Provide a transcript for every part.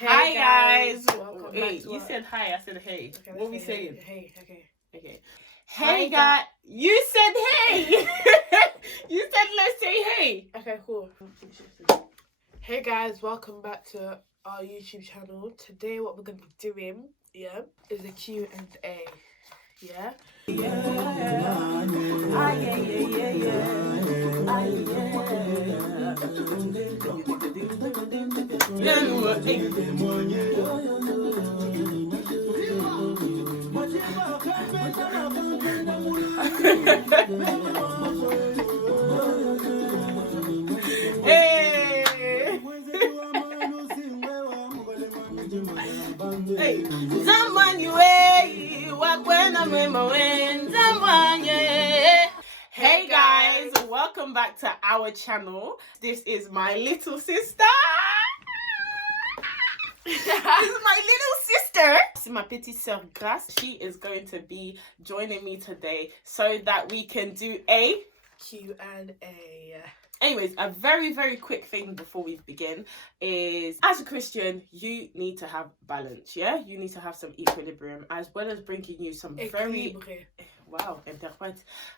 Hi guys. Welcome Wait, back to you our... said hi, I said hey. Okay, What are we say saying? Hey, okay. Okay. Hi, Hey guys. You said hey. You said let's say hey. Okay, cool. Hey guys, welcome back to our YouTube channel. Today what we're going to be doing, is a Q&A. Yeah? Hey. Hey. Zamani we wakwena mwema we zamani. Hey guys, welcome back to our channel. This is my little sister. This is my little sister. This is my petite sœur Grace. She is going to be joining me today so that we can do a Q&A. Anyways, a very quick thing before we begin is, as a Christian, you need to have balance, yeah? You need to have some equilibrium, as well as bringing you some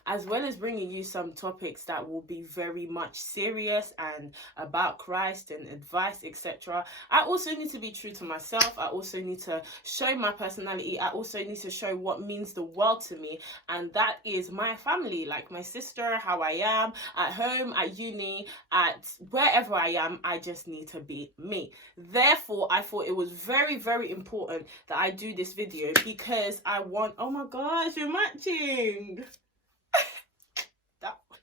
as well as bringing you some topics that will be very much serious and about Christ and advice, etc. I also need to be true to myself. I also need to show my personality. I also need to show what means the world to me, and that is my family, like my sister, how I am at home, at uni, at wherever I am. I just need to be me. Therefore, I thought it was very important that I do this video because I want, oh my gosh, we're matching.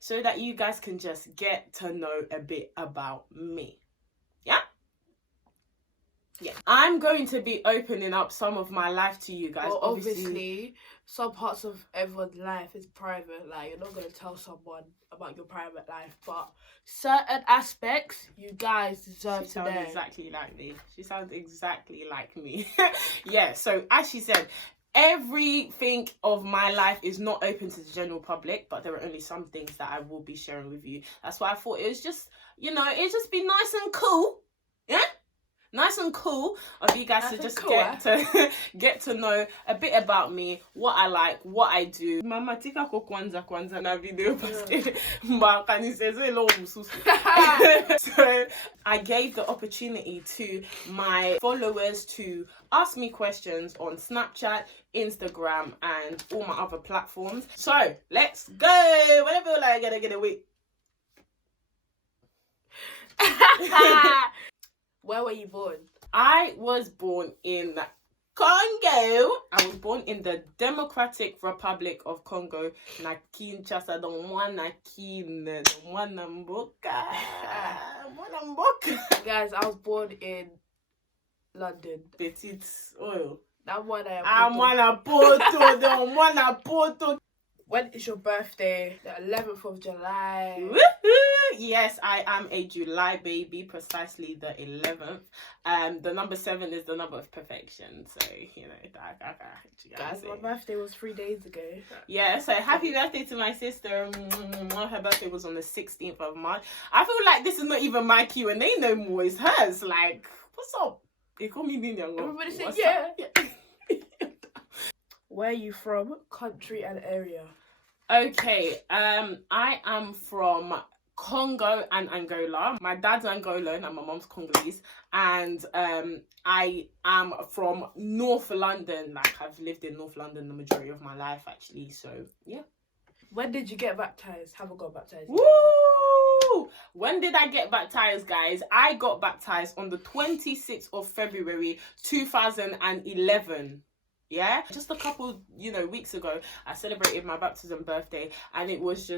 So that you guys can just get to know a bit about me. Yeah? Yeah. I'm going to be opening up some of my life to you guys. Well, obviously, some parts of everyone's life is private. Like, you're not going to tell someone about your private life, but certain aspects you guys deserve to know. She sounds exactly like me. She sounds exactly like me. Yeah, so as she said, everything of my life is not open to the general public, but there are only some things that I will be sharing with you. That's why I thought it was just, it'd just be nice and cool. Yeah? Nice and cool of you guys to just get to know a bit about me, what I like, what I do. Mama tika ko kwanza na video paske mbakani seze lo mususu. So I gave the opportunity to my followers to ask me questions on Snapchat, Instagram, and all my other platforms. So let's go. Whenever you're like, I get away. Where were you born? I was born in Congo. I was born in the Democratic Republic of Congo. Na Kinshasa, Guys, I was born in London. Petite oil. I'm one Poto. When is your birthday? The 11th of July. Woohoo! Yes, I am a July baby, precisely the 11th. The number 7 is the number of perfection. So, Guys, my birthday was 3 days ago. Yeah, so happy birthday to my sister. Her birthday was on the 16th of March. I feel like this is not even my Q&A no more. It's hers. Like, what's up? They call me Nina. Everybody say yeah. Where are you from? Country and area. Okay, I am from Congo and Angola. My dad's Angolan and my mom's Congolese. And I am from North London. Like, I've lived in North London the majority of my life, actually. So, yeah. When did you get baptized? Haven't got baptized yet. Woo! When did I get baptized, guys? I got baptized on the 26th of February, 2011. Yeah, just a couple weeks ago I celebrated my baptism birthday, and it was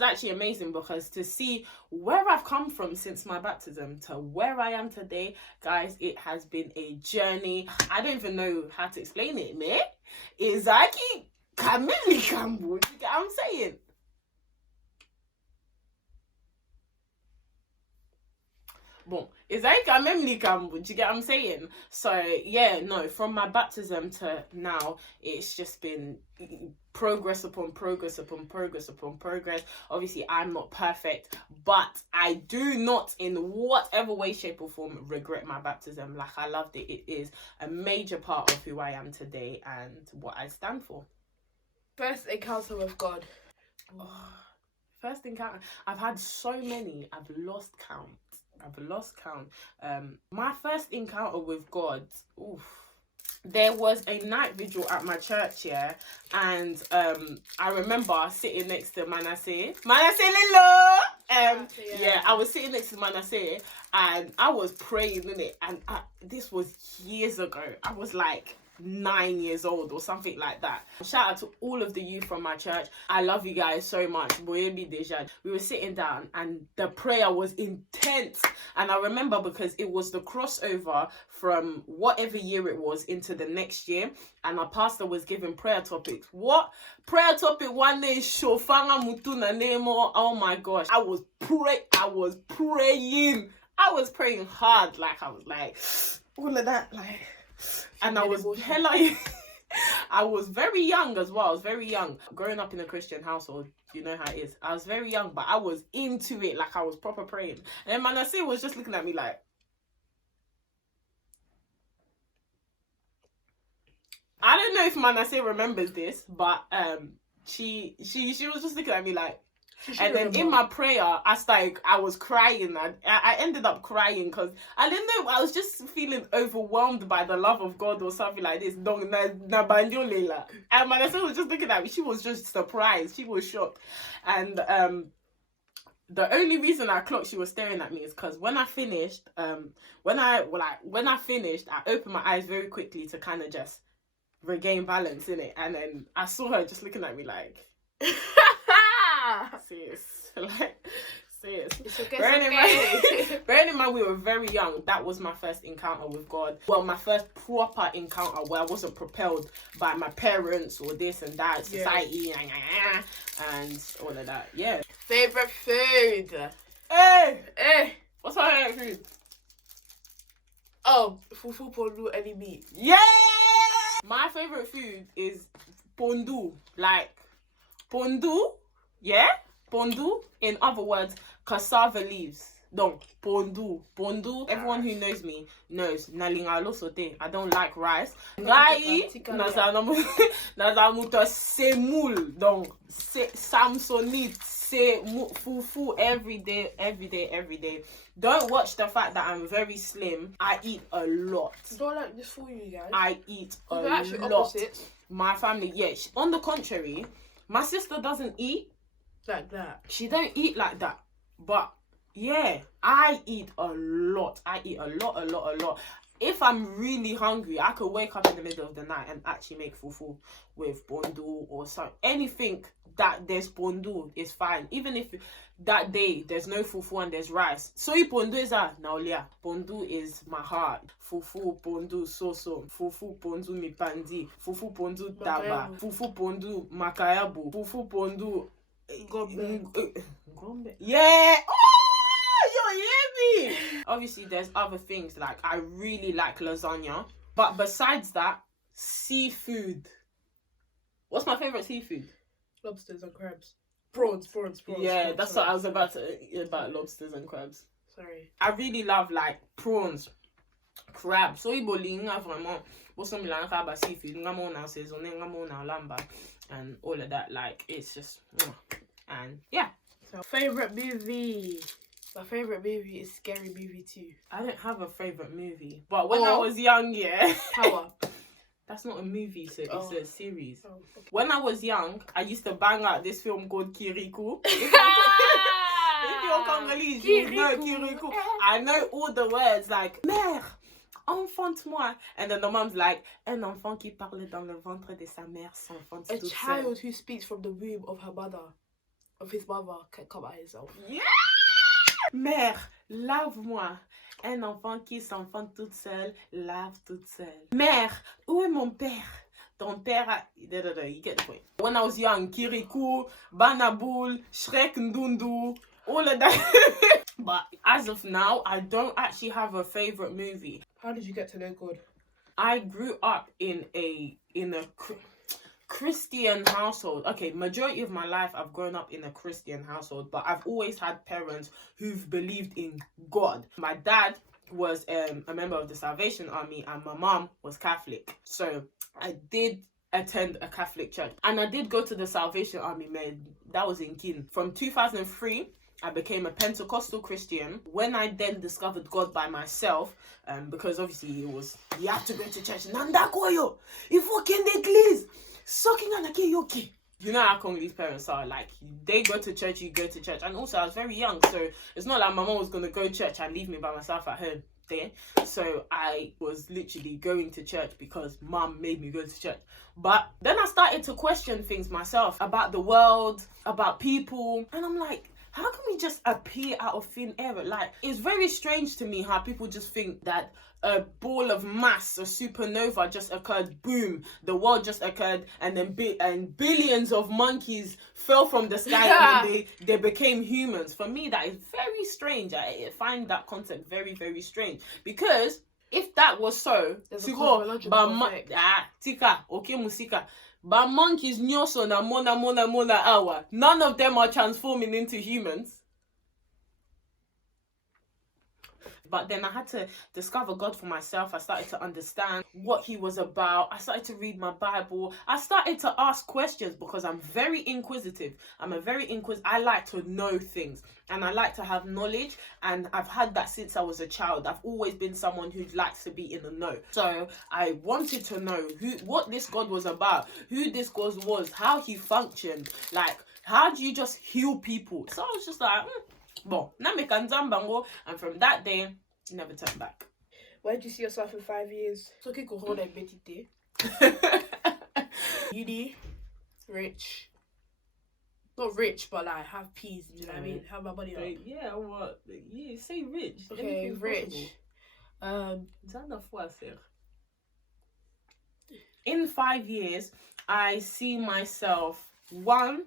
actually amazing because to see where I've come from since my baptism to where I am today, guys, it has been a journey. I don't even know how to explain it, man. Izaki Kamili Kambu, you get what I'm saying? Bon, it's like I'm do you get what I'm saying? So yeah, no, from my baptism to now, it's just been progress upon progress upon progress upon progress. Obviously, I'm not perfect, but I do not in whatever way, shape or form regret my baptism. Like, I loved it. It is a major part of who I am today and what I stand for. First encounter with God. Oh, first encounter. I've had so many. I've lost count. My first encounter with God, there was a night vigil at my church, yeah, and I remember sitting next to Manasseh Lilo. Yeah, I was sitting next to Manasseh and I was praying in it, and this was years ago. I was like 9 years old or something like that. Shout out to all of the youth from my church. I love you guys so much. We were sitting down and the prayer was intense, and I remember because it was the crossover from whatever year it was into the next year, and our pastor was giving prayer topics. What prayer topic one day? Shofanga mutuna nemo. Oh my gosh, I was praying hard. Like, I was like all of that, like. And I was I was very young as well. I was very young. Growing up in a Christian household, you know how it is. I was very young, but I was into it. Like, I was proper praying. And Manasseh was just looking at me like, I don't know if Manasseh remembers this, but she was just looking at me like. And then in my prayer, I was crying. I ended up crying because I didn't know. I was just feeling overwhelmed by the love of God or something like this. And Manasseh was just looking at me. She was just surprised. She was shocked. And the only reason I clocked she was staring at me is because when I finished, when I finished, I opened my eyes very quickly to kind of just regain balance in it. And then I saw her just looking at me like. Serious. Bearing in mind we were very young, that was my first encounter with God. Well, my first proper encounter where I wasn't propelled by my parents or this and that, society, and all of that. Yeah. Favorite food? Hey! What's my favorite food? Oh, fufu, pondu, any meat. Yeah! My favorite food is pondu. Like, pondu. Yeah? Pondu, in other words, cassava leaves. Donc, pondu. Everyone who knows me knows. Nalingalo sote. I don't like rice. Rai, nazamuta semoule. Donc, samsonite, fufu every day. Don't watch the fact that I'm very slim. I eat a lot. Don't like this for you guys. I eat a lot. Opposites. My family, yes. On the contrary, my sister doesn't eat like that. She don't eat like that. But yeah, I eat a lot. I eat a lot. If I'm really hungry, I could wake up in the middle of the night and actually make fufu with bondu or something. Anything that there's bondu is fine. Even if that day there's no fufu and there's rice. Soy bondu is naolia. Bondu is my heart. Fufu bondu soso. Fufu bondu mipandi. Fufu bondu taba. Fufu bondu makayabu. Fufu bondu Gombe. Yeah. Oh, you hear me? Obviously, there's other things. Like, I really like lasagna, but besides that, seafood. What's my favorite seafood? Lobsters and crabs. Prawns. Yeah, that's what I was about lobsters and crabs. Sorry. I really love like prawns, crabs. So ibolinga vraiment. Bosomilanka seafood. Ngamo na saison, ngamo na lamba. And all of that, like, it's just, and yeah. So, favorite movie? My favorite movie is Scary Movie 2. I don't have a favorite movie, but when I was young, yeah. Power. That's not a movie, so it's a series. Oh, okay. When I was young, I used to bang out this film called Kirikou. If you're Congolese, you know Kirikou. I know all the words like mère. Enfante-moi. And then the mom's like, un enfant qui parle dans le ventre de sa mère s'enfante toute seule. A child who speaks from the womb of his mother, can come at himself. Yeah! Mère, lave-moi. Un enfant qui s'enfante toute seule, lave toute seule. Mère, où est mon père? Ton père a... You get the point. When I was young, Kirikou, Banaboul, Shrek Ndundu, all of that. But as of now, I don't actually have a favorite movie. How did you get to know God? I grew up in a Christian household. Okay, majority of my life I've grown up in a Christian household, but I've always had parents who've believed in God. My dad was a member of the Salvation Army and my mom was Catholic. So I did attend a Catholic church and I did go to the Salvation Army, man. That was in Kin. From 2003 I became a Pentecostal Christian. When I then discovered God by myself, because obviously you had to go to church. Nanda koyo, if you can please, sucking on a yoki. You know how Congolese parents are, like, they go to church, you go to church. And also I was very young, so it's not like my mom was going to go to church and leave me by myself at home there. So I was literally going to church because mom made me go to church. But then I started to question things myself about the world, about people, and I'm like, how can we just appear out of thin air? Like, it's very strange to me how people just think that a ball of mass, a supernova just occurred, boom, the world just occurred, and then billions of monkeys fell from the sky and they became humans. For me, that is very strange. I find that concept very, very strange. Because if that was so, but monkeys nyoso na mona hour. None of them are transforming into humans. But then I had to discover God for myself. I started to understand what he was about. I started to read my Bible. I started to ask questions because I'm very inquisitive. I like to know things and I like to have knowledge, and I've had that since I was a child. I've always been someone who likes to be in the know. So I wanted to know what this God was about, who this God was, how he functioned, like, how do you just heal people? So I was just like, and from that day, never turned back. Where do you see yourself in 5 years? So okay, go hold and meditate. Uni, rich. Not rich, but like have peace. Do you know what I mean? Have my money up. Yeah, what? Yeah, say rich. Okay, rich. In 5 years, I see myself, one,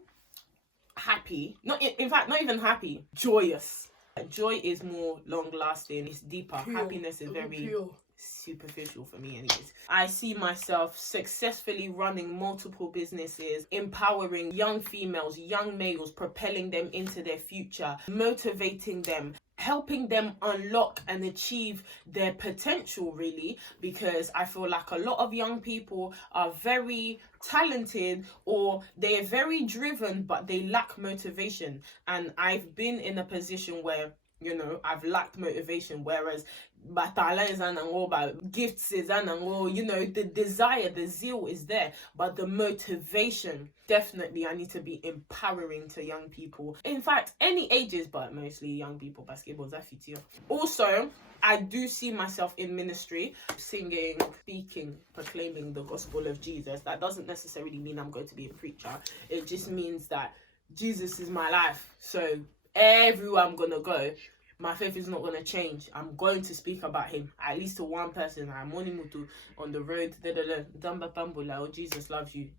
happy. Not even happy. Joyous. Joy is more long lasting. It's deeper. Pure. Happiness is very pure. Superficial for me anyways. I see myself successfully running multiple businesses, empowering young females, young males, propelling them into their future, motivating them, helping them unlock and achieve their potential, really, because I feel like a lot of young people are very talented or they're very driven, but they lack motivation. And I've been in a position where, you know, I've lacked motivation, whereas gifts is, you know, the desire, the zeal is there, but the motivation, definitely I need to be empowering to young people. In fact, any ages, but mostly young people. Basketball. Also, I do see myself in ministry, singing, speaking, proclaiming the gospel of Jesus. That doesn't necessarily mean I'm going to be a preacher. It just means that Jesus is my life. So everywhere I'm gonna go, my faith is not going to change. I'm going to speak about him, at least to one person. I'm on the road. Oh, Jesus loves you.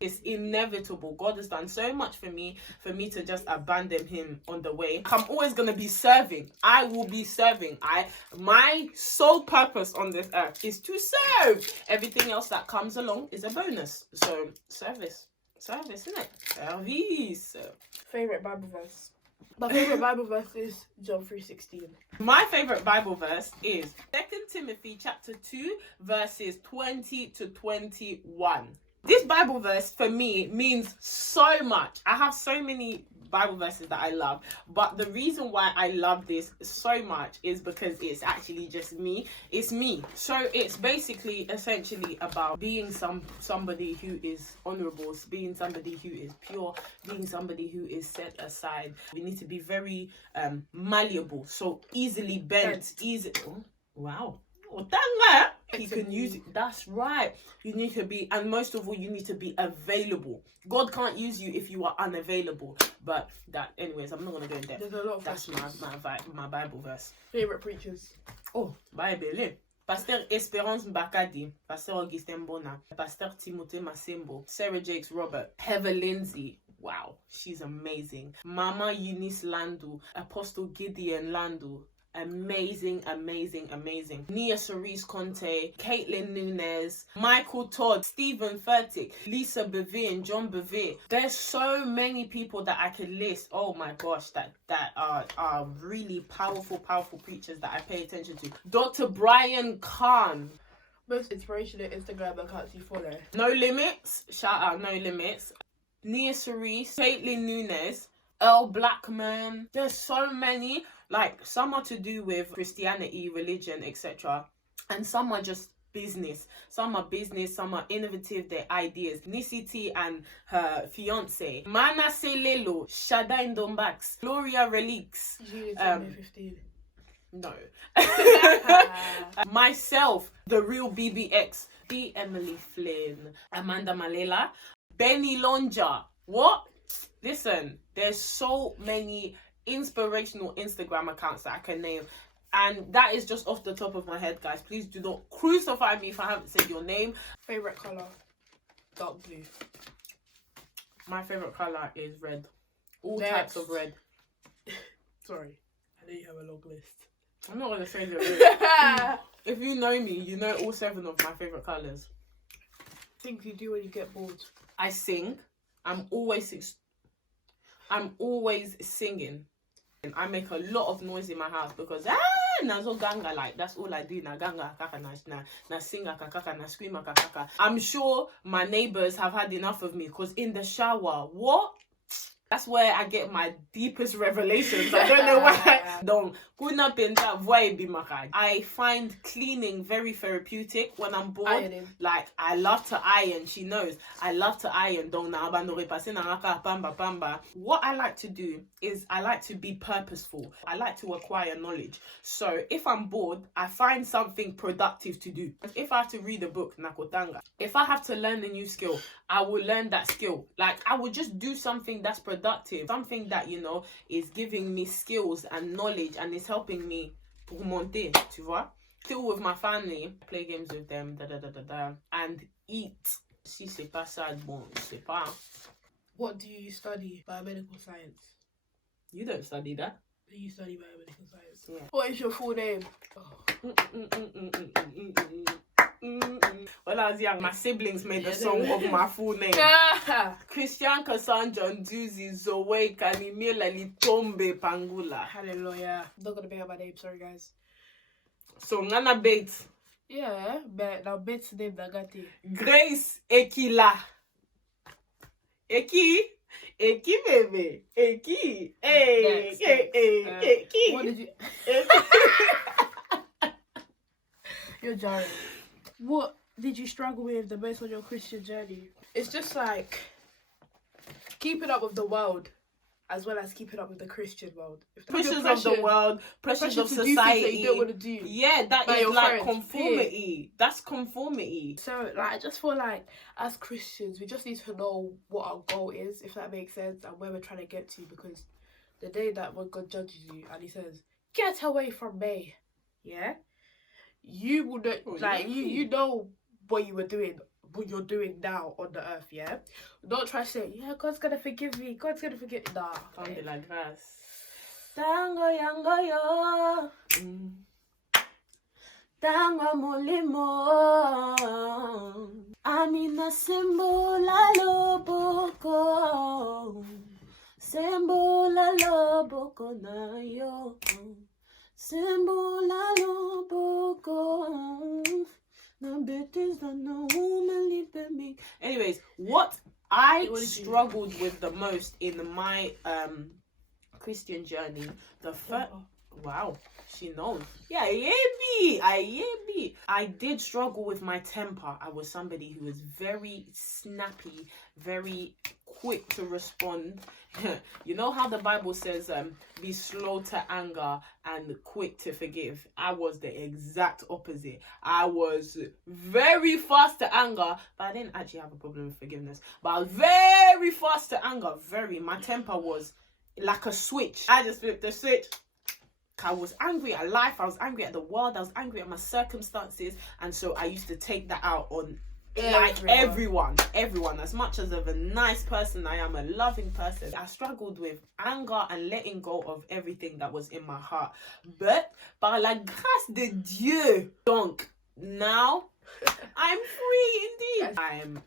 It's inevitable. God has done so much for me to just abandon him on the way. I'm always going to be serving. I will be serving. My sole purpose on this earth is to serve. Everything else that comes along is a bonus. So service, isn't it? Service. Favorite Bible verse. My favorite Bible verse is John 3:16. My favorite Bible verse is 2 Timothy chapter 2 verses 20 to 21. This Bible verse for me means so much. I have so many Bible verses that I love, but the reason why I love this so much is because it's actually just me. It's me. So it's basically essentially about being somebody who is honorable, being somebody who is pure, being somebody who is set aside. We need to be very malleable, so easily bent, wow. He can use it. That's right. You need to be, and most of all, you need to be available. God can't use you if you are unavailable. But that, anyways, I'm not gonna go in depth. There's a lot of That's my Bible verse. Favorite preachers. Oh, Bible. Pasteur Espérance Mbakadi, Pasteur Augustin Bona, Pasteur Timothée Masembo, Sarah Jakes Robert, Heather Lindsay, Wow, she's amazing. Mama Eunice Landu, Apostle Gideon Landu. Amazing, amazing, amazing. Nia Cerise Conte, Caitlin Nunez, Michael Todd, Stephen Furtick, Lisa Bevere and John Bevere. There's so many people that I could list. Oh my gosh, that are really powerful preachers that I pay attention to. Dr. Brian Kahn. Most inspirational Instagram accounts you follow. No Limits. Shout out No Limits. Nia Cerise, Caitlin Nunez, Earl Blackman. There's so many. Like, some are to do with Christianity, religion, etc. And some are just business. Some are business, some are innovative, their ideas. Nisi T and her fiance. Mana Selelo, Shada Ndombax, Gloria Relix. 15. No. Myself, The Real BBX, D. Emily Flynn, Amanda Malela, Benny Lonja. What? Listen, there's so many inspirational Instagram accounts that I can name, and that is just off the top of my head, guys. Please do not crucify me if I haven't said your name. Favorite color? Dark blue. My favorite color is red. All Next. types of red. Sorry, I know you have a long list. I'm not gonna say the red. If you know me, you know all 7 of my favorite colors. Things you do when you get bored. I sing. I'm always singing. And I make a lot of noise in my house because nazo ganga, like that's all I do. Na ganga kaka na sing kaka na scream kaka. I'm sure my neighbors have had enough of me because in the shower, what? That's where I get my deepest revelations. I don't know why. I find cleaning very therapeutic when I'm bored. Ironing. Like, I love to iron. She knows. I love to iron. What I like to do is I like to be purposeful. I like to acquire knowledge. So if I'm bored, I find something productive to do. If I have to read a book, nakotanga. If I have to learn a new skill, I will learn that skill. Like, I will just do something that's productive. Something that, you know, is giving me skills and knowledge and is helping me pour monter, tu vois? Still with my family, play games with them, and eat. Si c'est pas ça, bon, c'est pas. What do you study? Biomedical science. You don't study that. You study biomedical science. Yeah. What is your full name? When I was young, my siblings made a song of my full name. Christian Cassandra-Zoïe Kanimela Litombe Pangula. Hallelujah. I'm not gonna bring up my name, sorry guys. So Nana Bates. Yeah, but now Bates name Nagati. Grace Ekila. Eki baby. Eki. Hey. Eki. What did you... You're jarring. What did you struggle with the most on your Christian journey? It's just like keeping up with the world as well as keeping up with the Christian world. Pressures of the world, pressures of to do society. things that you don't want to do. Yeah, that By is your like friends, conformity. That's conformity. So, like, I just feel like as Christians, we just need to know what our goal is, if that makes sense, and where we're trying to get to. Because the day that when God judges you and He says, "Get away from me," yeah, you will know, you know what you were doing, what you're doing now on the earth. Yeah, don't try to say, "Yeah, God's gonna forgive me. God's gonna forgive." Nah, Can't be like that. Tango yango yo. Tango molimo. Amina sembola loboko. Sembola loboko na yo. Sembola loboko. Na betes na woman me. Anyways, what I struggled with the most in my Christian journey, the first, wow, she knows. Yeah, I did struggle with my temper. I was somebody who was very snappy, very quick to respond. You know how the Bible says, be slow to anger and quick to forgive. I was the exact opposite. I was very fast to anger, but I didn't actually have a problem with forgiveness. But I was very fast to anger. My temper was like a switch. I just flipped the switch. I was angry at life. I was angry at the world. I was angry at my circumstances. And so I used to take that out on Like everyone. As much as of a nice person I am, a loving person, I struggled with anger and letting go of everything that was in my heart. But par la grâce de Dieu, donc now I'm free indeed.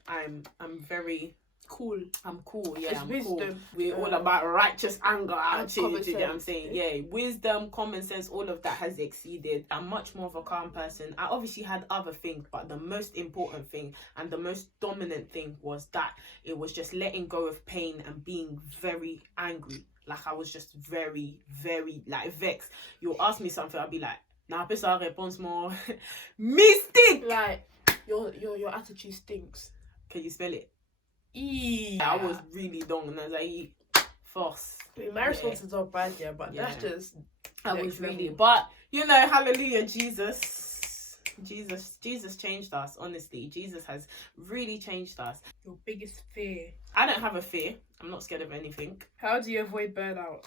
I'm very cool. I'm cool. Yeah, It's I'm wisdom, cool. We're all about righteous anger. Actually, do you get what I'm saying? Yeah. Yeah, wisdom, common sense, all of that has exceeded. I'm much more of a calm person. I obviously had other things, but the most important thing and the most dominant thing was that it was just letting go of pain and being very angry. Like I was just very, very like vexed. You'll ask me something, I'll be like, nah, this our response more mystic. Like your attitude stinks. Can you spell it? Yeah. I was really dumb and I was like, force. I mean, my responses are bad, yeah, but that's just. I was really, but you know, hallelujah, Jesus changed us. Honestly, Jesus has really changed us. Your biggest fear? I don't have a fear. I'm not scared of anything. How do you avoid burnout?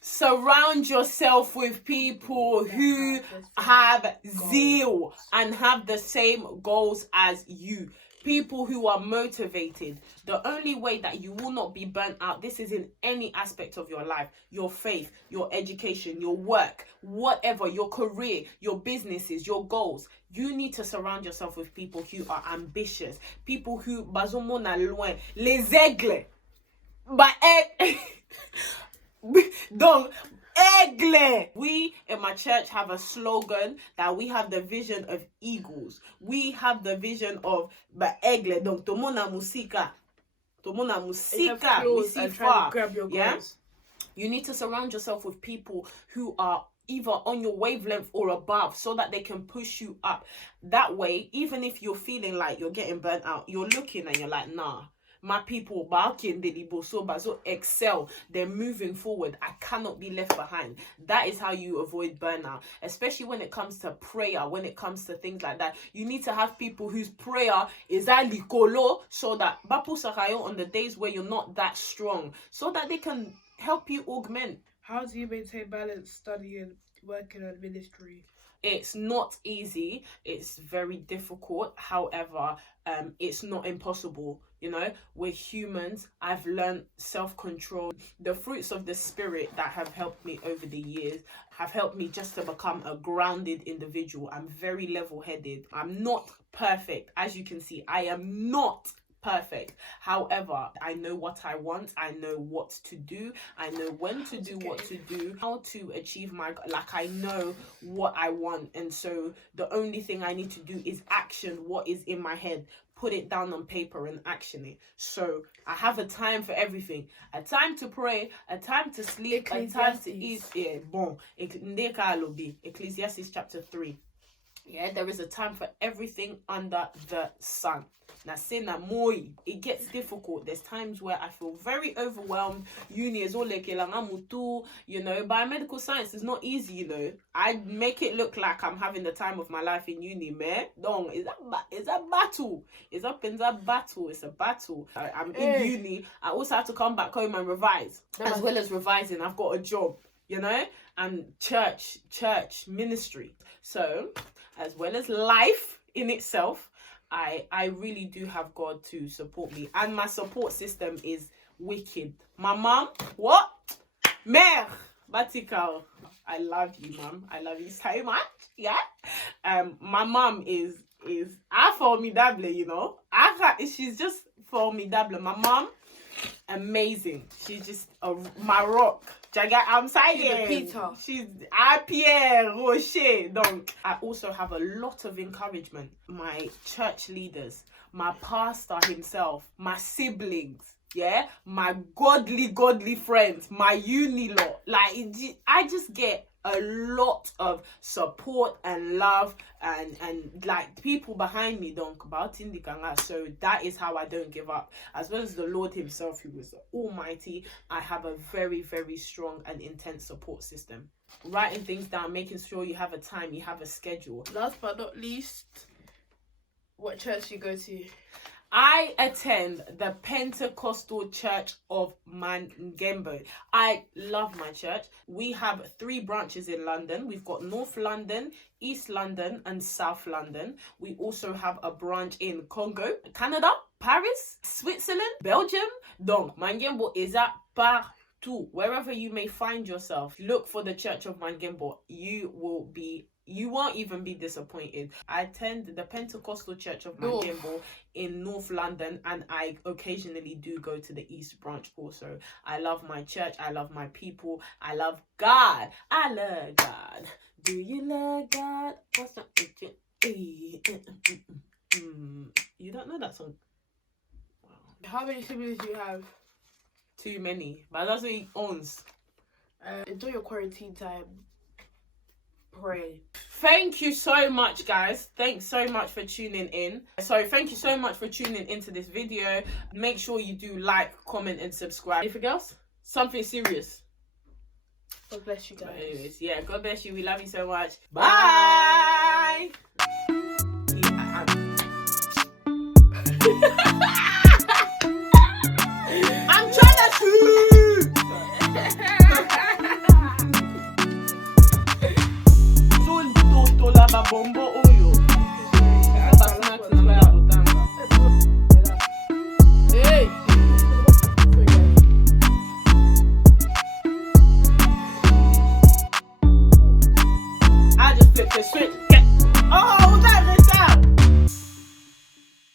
Surround yourself with people who have zeal and have the same goals as you. People who are motivated. The only way that you will not be burnt out, this is in any aspect of your life, your faith, your education, your work, whatever, your career, your businesses, your goals. You need to surround yourself with people who are ambitious, people who bazomona loin, les aigles. Donc, aigle. We in my church have a slogan that we have the vision of eagles. We have the vision of aigle. Donc, tomona musika. We see far. Grab your goals. Yeah? You need to surround yourself with people who are either on your wavelength or above so that they can push you up. That way, even if you're feeling like you're getting burnt out, you're looking and you're like, nah. My people, so excel. They're moving forward. I cannot be left behind. That is how you avoid burnout, especially when it comes to prayer, when it comes to things like that. You need to have people whose prayer is alikolo, so that bapu sakayo on the days where you're not that strong, so that they can help you augment. How do you maintain balance studying, working, and ministry? It's not easy. It's very difficult. However, it's not impossible. You know, we're humans. I've learned self-control. The fruits of the spirit that have helped me over the years have helped me just to become a grounded individual. I'm very level-headed. I'm not perfect. As you can see, I am not perfect. However, I know what I want. I know what to do. I know when to do what to do, how to achieve my, like, I know what I want. And so the only thing I need to do is action what is in my head, put it down on paper and action it. So I have a time for everything. A time to pray, a time to sleep, a time to eat. Yeah, bon. Ecclesiastes chapter 3. Yeah, there is a time for everything under the sun. It gets difficult. There's times where I feel very overwhelmed. Uni is all like, you know, biomedical science is not easy, you know. I make it look like I'm having the time of my life in uni, man. Don't. It's a battle. It's a battle. It's a battle. I'm in uni. I also have to come back home and revise. As well as revising, I've got a job, you know, and church, ministry. So, as well as life in itself, I really do have God to support me. And my support system is wicked. My mom, what? Mère, Batikal. I love you, mom. I love you so much. Yeah. My mom is formidable, you know. She's just formidable. My mom, amazing. She's just my rock. I'm saying she's Pierre Rocher. Donc, I also have a lot of encouragement. My church leaders, my pastor himself, my siblings, yeah, my godly friends, my uni lot. Like, I just get a lot of support and love and like people behind me. Donc, about Indikanga. So that is how I don't give up. As well as the Lord himself, who is almighty, I have a very, very strong and intense support system. Writing things down, making sure you have a time, you have a schedule. Last but not least, what church you go to? I attend the Pentecostal Church of Mangembo. I love my church. We have 3 branches in London. We've got North London, East London, and South London. We also have a branch in Congo, Canada, Paris, Switzerland, Belgium. Donc, Mangembo is at partout. Wherever you may find yourself, look for the Church of Mangembo. You won't even be disappointed. I attend the Pentecostal Church of Mangembo in North London, and I occasionally do go to the East Branch also. I love my church. I love my people. I love God. I love God. Do you love God? What's that? You don't know that song? Wow. How many siblings do you have? Too many. But that's what he owns. Enjoy your quarantine time. Pray. Thank you so much, guys. Thanks so much for tuning in. So thank you so much for tuning into this video. Make sure you do like, comment, and subscribe. Anything else? Something serious. God bless you guys. But anyways, yeah, God bless you. We love you so much. Bye.